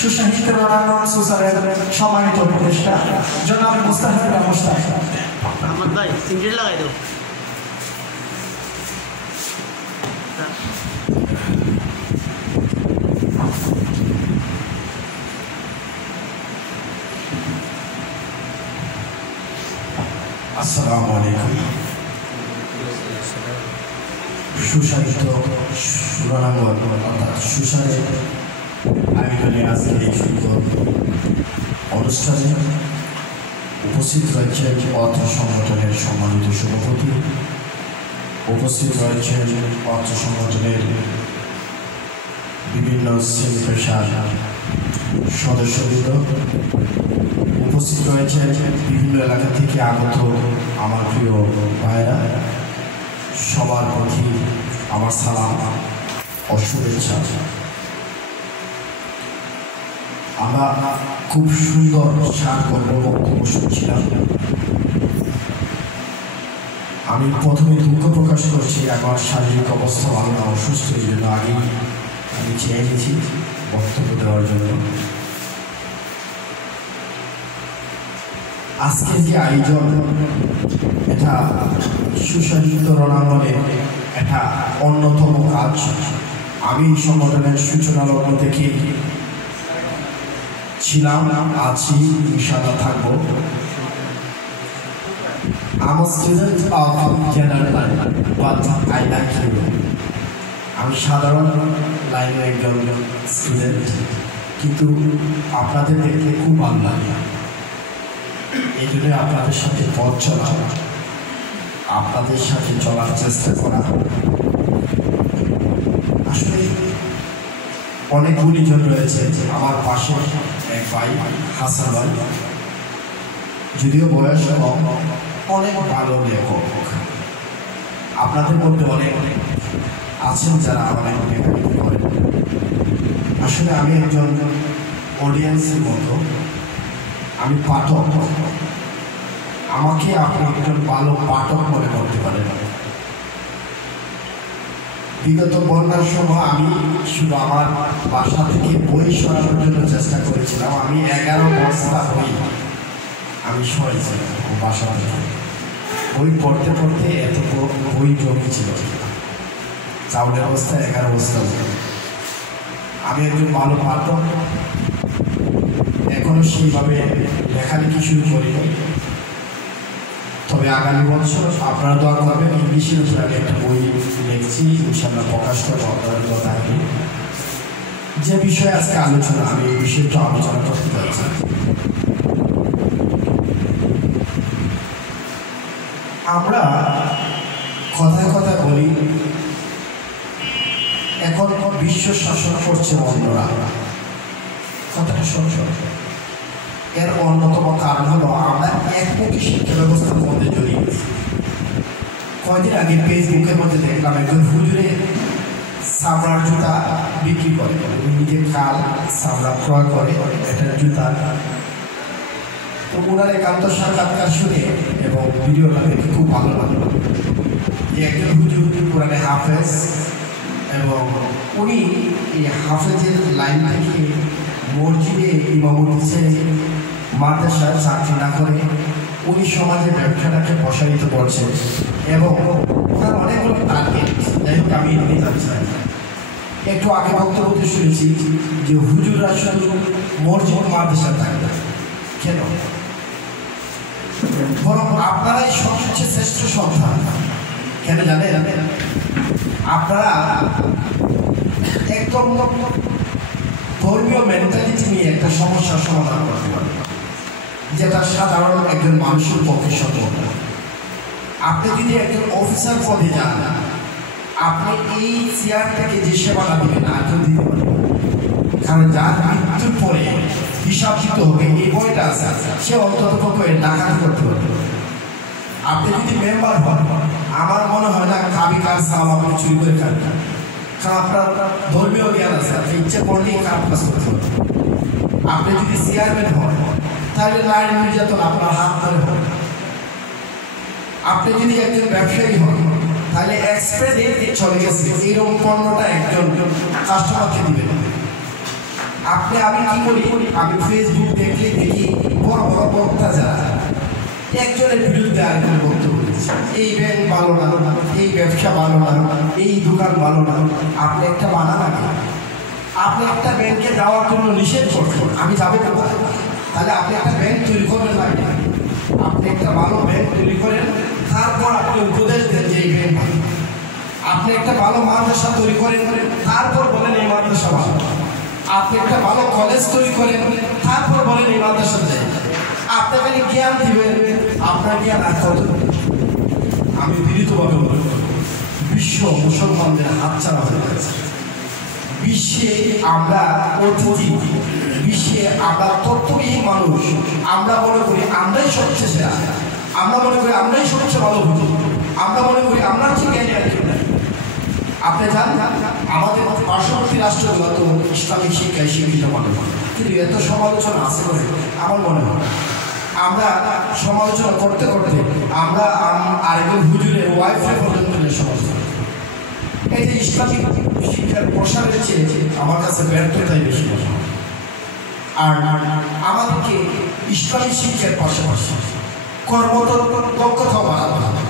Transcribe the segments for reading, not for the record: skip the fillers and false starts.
সুসাহিত্যের রণাঙ্গন সুসারের সম্মানিত উপদেষ্টা জনাব মুস্তাফিজুর মুস্তাফ। আহমদ ভাই সিঙ্গেল লাগাই দাও। আসসালামু আলাইকুম। সুসাহিত্য রণাঙ্গন অর্থাৎ সুসারের আয়োজনে আজকে এই সুন্দর অনুষ্ঠানে উপস্থিত রয়েছেন অর্থ সংগঠনের সম্মানিত সভাপতি, উপস্থিত রয়েছেন অর্থ সংগঠনের বিভিন্ন শ্রেণী পেশার সদস্যবৃন্দ, উপস্থিত রয়েছেন বিভিন্ন এলাকা থেকে আগত আমার প্রিয় ভাইরা। সবার প্রতি আমার সালাম ও শুভেচ্ছা। আমরা খুব সুন্দর সারগর্ভ বক্তব্য শুনছিলাম। আমি প্রথমে দুঃখ প্রকাশ করছি, আমার শারীরিক অবস্থা ভালো না, অসুস্থ, এই জন্য আগেই আমি চেয়ে নিয়েছি বক্তব্য দেওয়ার জন্য। আজকে যে আয়োজন, এটা সুসাহিত্য রণাঙ্গনের একটা অন্যতম কাজ। আমি সংগঠনের সূচনা লগ্ন থেকে ছিলাম, আছি, ইনশাআল্লাহ থাকবো। I'm a student of general line, but I like you. আমি সাধারণ লাইনের একজন স্টুডেন্ট, কিন্তু আপনাদের দেখলে খুব ভালো লাগে। এই জন্য আপনাদের সাথে পথ চলা, আপনাদের সাথে চলার চেষ্টা করা। আসলে অনেক গুণীজন রয়েছে। আমার পাশে এক ভাই হাসান ভাই, যদিও বয়স কম, অনেক ভালো লেখক। আপনাদের মধ্যে অনেক আছেন যারা অনেক লেখালেখি করেন। আসলে আমি একজন অডিয়েন্সের মতো, আমি পাঠক। আমাকে আপনি একজন ভালো পাঠক মনে করতে পারেন। বিগত বন্যার সময় আমি শুধু আমার বাসা থেকে বই সরানোর জন্য চেষ্টা করেছিলাম। আমি 11 বস্তা বই আমি সরাইছিলাম বাসা থেকে। বই পড়তে পড়তে এত বই জমেছিল, চাউলের অবস্থা 11 বস্তা। আমি একজন ভালো পাঠক, এখনো সেইভাবে লেখালেখি শুরু করিনি। তবে আগামী বছর আপনারা দোয়া করবেন, ইংলিশের উপরে আমি একটা বই লিখছি, ইনশাআল্লাহ প্রকাশ করবো। আপনারা দোয়া থাকবে। যে বিষয়ে আজকে আলোচনা, আমি এই বিষয়টা আলোচনা করতে চাচ্ছি। আমরা কথায় কথায় বলি এখন বিশ্ব শাসন করছে অন্যরা, কথাটা সরসর। এর অন্যতম কারণ হলো আমরা একমুখী শিক্ষা ব্যবস্থার মধ্যে জড়িয়ে গেছি। কয়েকদিন আগে ফেসবুকের মধ্যে দেখলাম একজন হুজুরে চামড়ার জুতা বিক্রি করে, নিজে কাল চামড়া ক্রয় করে, এটা জুতা। তো ওনার একান্ত সাক্ষাৎকার শুনে এবং ভিডিওটা দেখে খুব ভালো লাগলো যে একজন হুজুর কোরআনে হাফেজ, এবং উনি এই হাফেজের লাইন থেকে মসজিদে ইমামতি মাদ্রাসার চাকরি না করে উনি সমাজে ব্যবসাটাকে প্রসারিত করছে, এবং ওনার অনেকগুলো টার্গেট। যাই হোক, আমি এদিকে যাচ্ছি না। একটু আগে বক্তব্য শুনেছি যে হুজুররা শুধু মসজিদ মাদ্রাসা থাকবে কেন, বরং আপনারাই সবচেয়ে শ্রেষ্ঠ সন্তান। কেন জানেন? আপনারা একদম ধর্মীয় মেন্টালিটি নিয়ে একটা সমস্যার সমাধান করতে পারবেন, যেটা সাধারণ একজন মানুষের পক্ষে সম্ভব না। আপনি যদি একজন অফিসার পদে যান, আপনি এই চেয়ার থেকে যে সেবাটা দিবেন আর কেউ দিতে পারবেন, কারণ যার মৃত্যুর পরে হিসাব দিতে হবে, এই বইটা আছে, সে অন্তত পক্ষে ডাকাতি করতে পারবে। আপনি যদি মেম্বার হন, আমার মনে হয় না কাবি কার সাল আপনি চুরি করে খাবেন, কারণ আপনার ধর্মীয় জ্ঞান আছে, আপনি ইচ্ছে করলেই খারাপ কাজ করতে পারবেন। আপনি যদি চেয়ারম্যান হন, তাহলে নারী নির্যাতন আপনার হাত ধরে হবে। আপনি যদি একজন ব্যবসায়ী হন, তাহলে এক্সপ্রেস চলে গেছে এইরকম পণ্যটা একজন কাস্টমারকে দিবেন। আপনি আমি কি করি, আমি ফেসবুক দেখলে দেখি বড় বড় বক্তা যারা একজনের বিরুদ্ধে আরেকজন বক্তব্য দিচ্ছে, এই ব্যাংক ভালো না, এই ব্যবসা ভালো না, এই দোকান ভালো না। আপনি একটা বানা লাগে, আপনি একটা ব্যাংকে যাওয়ার জন্য নিষেধ করছেন, আমি যাবো কোথায়? তাহলে আপনি একটা ব্যাংক তৈরি করবেন না, আপনি একটা ভালো ব্যাংক তৈরি করেন, তারপর আপনি উপদেশ দেন যে এই ব্যাংক ভালো। আপনি একটা ভালো মাদ্রাসা তৈরি করেন, তারপর বলেন এই মাদ্রাসা ভালো। আপনি একটা ভালো কলেজ তৈরি করেন, তারপর বলেন এই মাদ্রাসা যাই। আপনি খালি জ্ঞান দিবেন, আপনার জ্ঞান আর কত? আমি বিনীতভাবে বলব, বিশ্ব মুসলমানদের হাতছাড়া হয়ে গেছে। বিশ্বে আমরা অতিথি, বিশ্বে আমরা তত্ত্ববিহীন মানুষ। আমরা মনে করি আমরাই সবচেয়ে সেরা, আমরা মনে করি আমরাই সবচেয়ে ভালো বুঝি, আমরা মনে করি আমরা ঠিক জ্ঞানী আর কেউ নাই। আপনি জানেন আমাদের পার্শ্ববর্তী রাষ্ট্রগুলো তো ইসলামিক শিক্ষায় শিক্ষিত মানুষ, কিন্তু এত সমালোচনা আছে বলে আমার মনে হয়। আমরা সমালোচনা করতে করতে আমরা আরেকজন হুজুরের ওয়াইফে পর্যন্ত সমালোচনা। এই যে ইসলামিক শিক্ষার প্রসারের চেয়ে আমার কাছে ব্যর্থতাই বেশি মনে হয়। আর আমাদেরকে ইসলামিক শিক্ষার পাশাপাশি কর্মদক্ষতাও বাড়াতে হবে।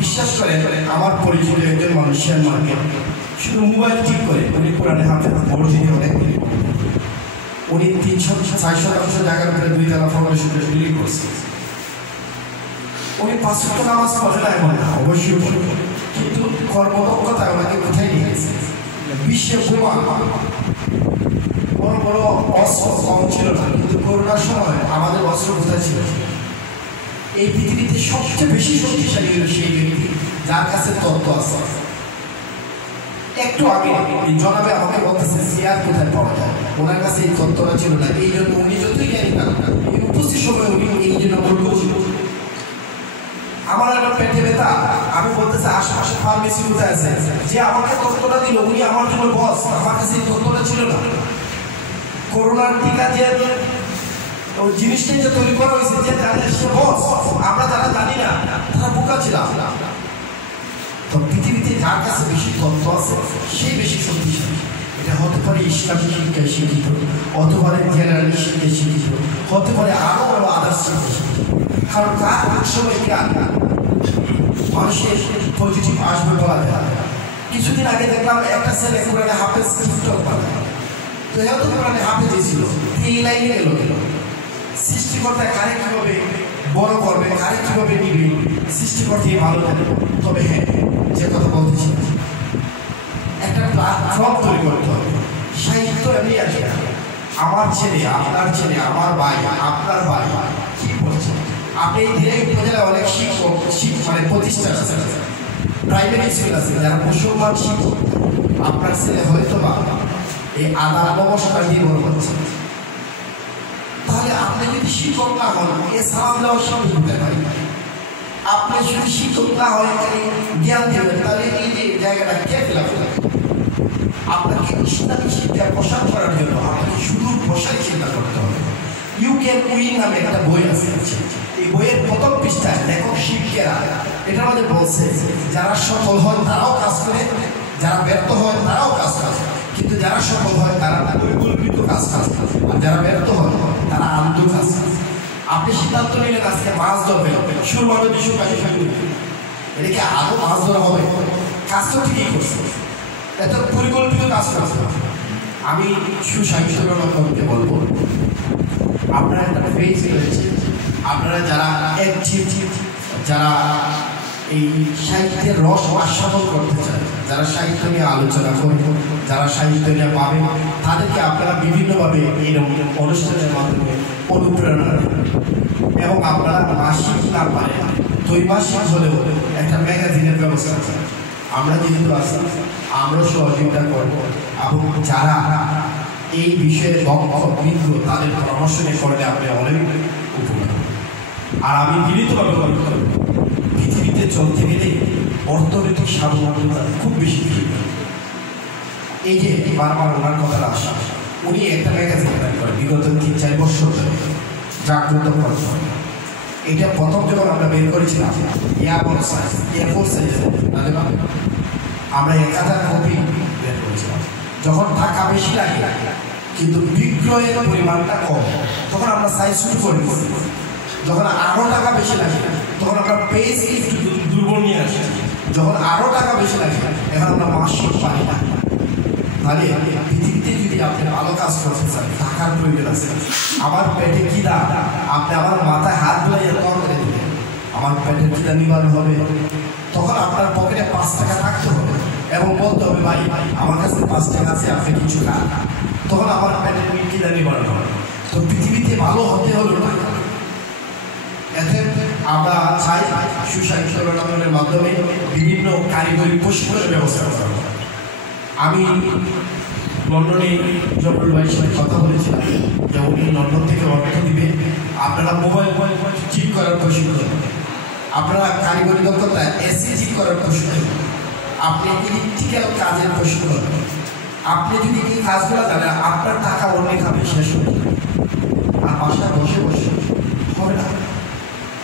বিশ্বাস করেন, আমার পরিচিত একজন মানুষ শেয়ার মার্কেট শুধু মোবাইল ঠিক করে, উনি কোরআনে হাতে মসজিদে অনেক উনি 300-400 জায়গার উপরে 2 তলা ফাউন্ডেশন বিল্ডিং করছে। উনি 5 ওয়াক্ত নামাজ পড়ে না এমন না, অবশ্যই পড়ে, কিন্তু কর্মদক্ষতা ওনাকে কোথায় নিয়ে গেছে? বিশ্বে বোমা বড় বড় অস্ত্র কম ছিল না, কিন্তু করোনার সময় আমাদের অস্ত্র কোথায় ছিল? এই পৃথিবীতে সবচেয়ে বেশি শক্তিশালী হল সেই ব্যক্তি যার কাছে তত্ত্ব আছে। একটু আগে জনাবে আমাকে বলতেছে চেয়ার কোথায় পাওয়া যায়, ওনার কাছে এই তত্ত্বটা ছিল না। এই জন্য উনি যতই জ্ঞানী না, এই উপস্থিত সময় উনি এই জন্য বলবো আমার একটা পেটে ব্যথা, আমি বলতেছি আশেপাশে ফার্মেসি কোথায় আছে, যে আমাকে তত্ত্বটা দিল উনি আমার জন্য বস, আমার কাছে এই তত্ত্বটা ছিল না। করোনার টিকা দিয়ে ওই জিনিসটাই যে তৈরি করা হয়েছে, যে জানে সে বস, আমরা যারা জানি না তারা বোকা ছিলাম। তো পৃথিবীতে যার কাছে বেশি তত্ত্ব আছে সেই বেশি শক্তিশালী। এটা হতে পারে ইসলামিক শিক্ষায় শিক্ষিত, হতে পারে জেনারেল শিক্ষায় শিক্ষিত, হতে পারে আরো বড় আদার্স শিক্ষায় শিক্ষিত। কারণ তার সময় জ্ঞান মানুষের পজিটিভ আসবে বলা যায়। কিছুদিন আগে দেখলাম একটা ছেলে কোরআনে হাফেজ টিকটক বানায়, তো এত কোরআনে হাফেজ ছিল, এই লাইনে গেল সৃষ্টিকর্তা কারে কিভাবে বড় করবে, কারে কিভাবে নিবে, সৃষ্টিকর্তাই ভালো জানে। তবে হ্যাঁ, যে কথা বলতেছি, একটা প্ল্যাটফর্ম তৈরি করতে হবে। সাহিত্য এমনি আসে, আমার ছেলে, আপনার ছেলে, আমার ভাই, আপনার ভাই কি বলছে? আপনি এই উপজেলায় অনেক শিক্ষক মানে প্রতিষ্ঠান আছে, প্রাইমারি স্কুল আছে, যারা মুসলমান শিক্ষক। আপনার ছেলে হয়তো বা এই আদার নমস্কার দিয়ে বড় হচ্ছে। তাহলে আপনি যদি শিক্ষক না হন, এ সালাম দেওয়ার সঙ্গে ঢুকতে পারি। আপনি যদি শিক্ষক না হয়ে জ্ঞান দেবেন, তাহলে এই যে জায়গাটা কে ফেলা ফেলা। আপনাকে ইসলামিক শিক্ষা প্রসার করার জন্য আপনাকে শুধু প্রসারই চিন্তা করতে হবে। ইউ ক্যান উইন নামে একটা বই আছে, এই বইয়ের প্রথম পৃষ্ঠায় লেখক শিক্ষকেরা এটার মধ্যে বলছে, যারা সফল হয় তারাও কাজ করে, যারা ব্যর্থ হয় তারাও কাজ করে, কিন্তু যারা সফল হয় তারা পরিকল্পিত কাজ করে, আর যারা ব্যর্থ হয় তারা আন্ত কাজ করে। আপনি সিদ্ধান্ত নিলেন আজকে মাছ ধরবেন, সুরমা নদী শুকাশি এটাকে আদৌ মাছ ধরা হবে? কাজ তো ঠিকই করছে, এত পরিকল্পিত কাজ করছে। আমি সুসাহিত্যকে বলবো, আপনারা একটা পেজ রয়েছে, আপনারা যারা যারা এই সাহিত্যের রস আস্বাদন করতে চান, যারা সাহিত্য নিয়ে আলোচনা করবে, যারা সাহিত্য নিয়ে পাবে, তাদেরকে আপনারা বিভিন্নভাবে এইরকম অনুষ্ঠানের মাধ্যমে অনুপ্রেরণা দেবেন। এবং আপনারা মাসিক না পারে দ্বৈমাসিক হলেও একটা ম্যাগাজিনের ব্যবস্থা আছে। আমরা যেহেতু আছি, আমরা সহযোগিতা করব, এবং যারা এই বিষয়ে বিজ্ঞ তাদের পরামর্শ নিয়ে করলে আপনি অনেক উপকার। আর আমি বিনীতভাবে বলতে পারব, পৃথিবীতে চলতে গেলে অর্থনৈতিক স্বাবলম্বতা খুব বেশি প্রয়োজন। এই যে বারবার ওনার কথাটা আসা, উনি একটা ম্যাগাজিন তৈরি করেন বিগত 3-4 বছর ধরে, জাগ্রত করতে। এটা প্রথম যখন আমরা বের করেছিলাম এয়ারফোর্স সাইজে আমরা 1000 কপি বের করেছিলাম। যখন টাকা বেশি লাগে কিন্তু বিক্রয়ের পরিমাণটা কম। তখন আমরা সাইজ শুরু করি, যখন আরও টাকা বেশি লাগে তখন আমরা পেজ একটু দুর্বল নিয়ে আসি, যখন আরও টাকা বেশি লাগে এখন আমরা মাসিক পাই না। তাহলে পৃথিবীতে যদি আপনি ভালো কাজ করতে চান টাকার প্রয়োজন আছে। আমার পেটে খিদা, আপনি আমার মাথায় হাত বুলাইয়া দর করে দেবেন, আমার পেটের খিদা নিবারণ হবে। তখন আপনার পকেটে 5 টাকা থাকতে হবে এবং বলতে হবে ভাই আমার কাছে 5 টাকা আছে, আপনি কিছু খান। তখন আমার পেটের খিদা নিবারণ হবে। তো পৃথিবীতে ভালো হতে হলো না, এতে আমরা চাই সুসাহিত্য বিনোদনের মাধ্যমে বিভিন্ন কারিগরি প্রশিক্ষণের ব্যবস্থা করা। আমি লন্ডনে জবরুল ভাইয়ের সাথে কথা বলেছিলাম যে উনি লন্ডন থেকে অর্থ দিবে, আপনারা মোবাইল ঠিক করার প্রশিক্ষণ, আপনারা কারিগরি দক্ষতা এসি ঠিক করার প্রশিক্ষণ, আপনি ইলেকট্রিক্যাল কাজের প্রশিক্ষণ। আপনি যদি এই কাজগুলো জানেন আপনার টাকা অনেক হবে, শেষ হয়ে যাবে। আর বাসায় বসে বসে হবে না,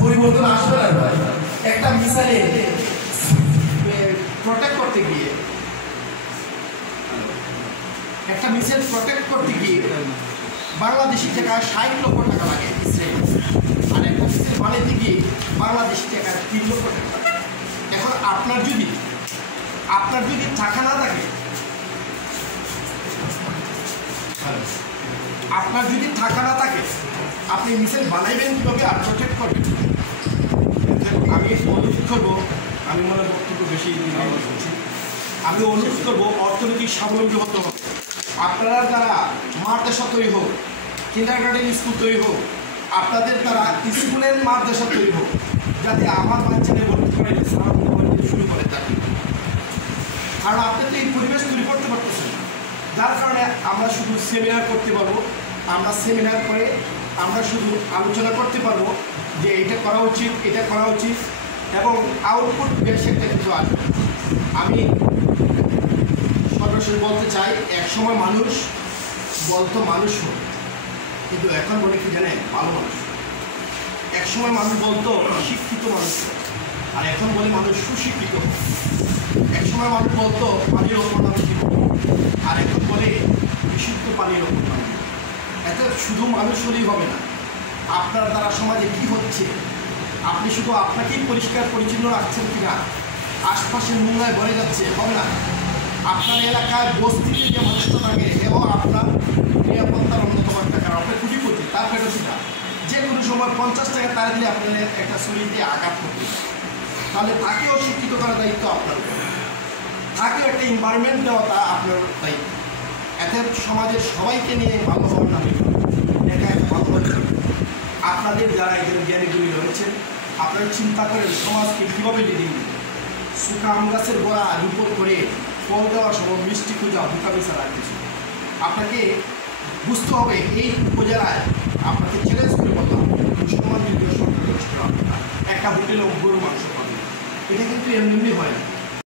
পরিবর্তন আসবে না ভাই। একটা মিসাইলে প্রোটেক্ট করতে গিয়ে, একটা মিসাইল প্রোটেক্ট করতে গিয়ে বাংলাদেশি টাকা 60 লক্ষ টাকা লাগে ইসরায়েল, আর একটা মিসাইল বানাইতে গিয়ে বাংলাদেশি টাকা 3 লক্ষ টাকা। এখন আপনার যদি টাকা না থাকে, আপনার যদি টাকা না থাকে আপনি মিসাইল বানাইবেন কীভাবে আর প্রোটেক্ট করবেন? আমি অনুরোধ করবো, আমি মনে বক্তব্য বেশি বলছি, আমি অনুরোধ করবো অর্থনৈতিক স্বাবলম্বী হতে হবে। আপনারা দ্বারা মাদ্রাসা তৈরি হোক, কিন্ডারগার্টেন স্কুল তৈরি হোক, আপনাদের দ্বারা স্কুলের মাদ্রাসা তৈরি হোক, যাতে আমার বাচ্চাদের ভর্তি করে শুরু করে থাকে। কারণ আপনি তো এই পরিবেশ তৈরি করতে পারতেছেন, যার কারণে আমরা শুধু সেমিনার করতে পারবো। আমরা সেমিনার করে আমরা শুধু আলোচনা করতে পারবো যে এটা করা উচিত, এটা করা উচিত, এবং আউটপুট বেশ একটা কিছু আসবে। আমি সরাসরি বলতে চাই, একসময় মানুষ বলতো মানুষ হোক, কিন্তু এখন বলে কি জানে ভালো মানুষ। একসময় মানুষ বলতো শিক্ষিত মানুষ, আর এখন বলে মানুষ সুশিক্ষিত। একসময় মানুষ বলতো পানির ওপর মানুষ, আর এখন বলে বিশুদ্ধ পানির ওপর মানুষ। এতে শুধু মানুষ হলেই হবে না, আপনার দ্বারা সমাজে কি হচ্ছে, আপনি শুধু আপনাকেই পরিষ্কার পরিচ্ছন্ন রাখছেন কিনা, আশপাশে নোংরায় ভরে যাচ্ছে হবে না। আপনার এলাকায় বস্তিতে যে মানুষটা থাকে এবং আপনার নিরাপত্তার অন্যতম একটা কারণ, আপনার খুবই ক্ষতি, তার ফেরত যে কোনো সময় 50 টাকা তারা দিলে আপনার একটা শরীরে আঘাত করতে, তাহলে তাকেও শিক্ষিত করার দায়িত্ব আপনার উপর, তাকেও একটা এনভায়রনমেন্ট দেওয়া তা আপনার দায়িত্ব। এতে সমাজের সবাইকে নিয়ে ভালো হওয়ার নামে এটা একটা ভালো হচ্ছে। আপনাদের যারা এখানে জ্ঞানীগুলি রয়েছেন, আপনারা চিন্তা করেন সমাজকে কীভাবে লিডিং দিন। শুকা আম গাছের গোড়া রূপর করে ফল দেওয়ার সময় মিষ্টি খুঁজা হুকামি ছাড়া কিছু। আপনাকে বুঝতে হবে এই উপজেলায় আপনাকে চ্যালেঞ্জ করে বললাম মুসলমান একটা হোটেলে গরু মাংস পাবে, এটা কিন্তু এমনি হয় না।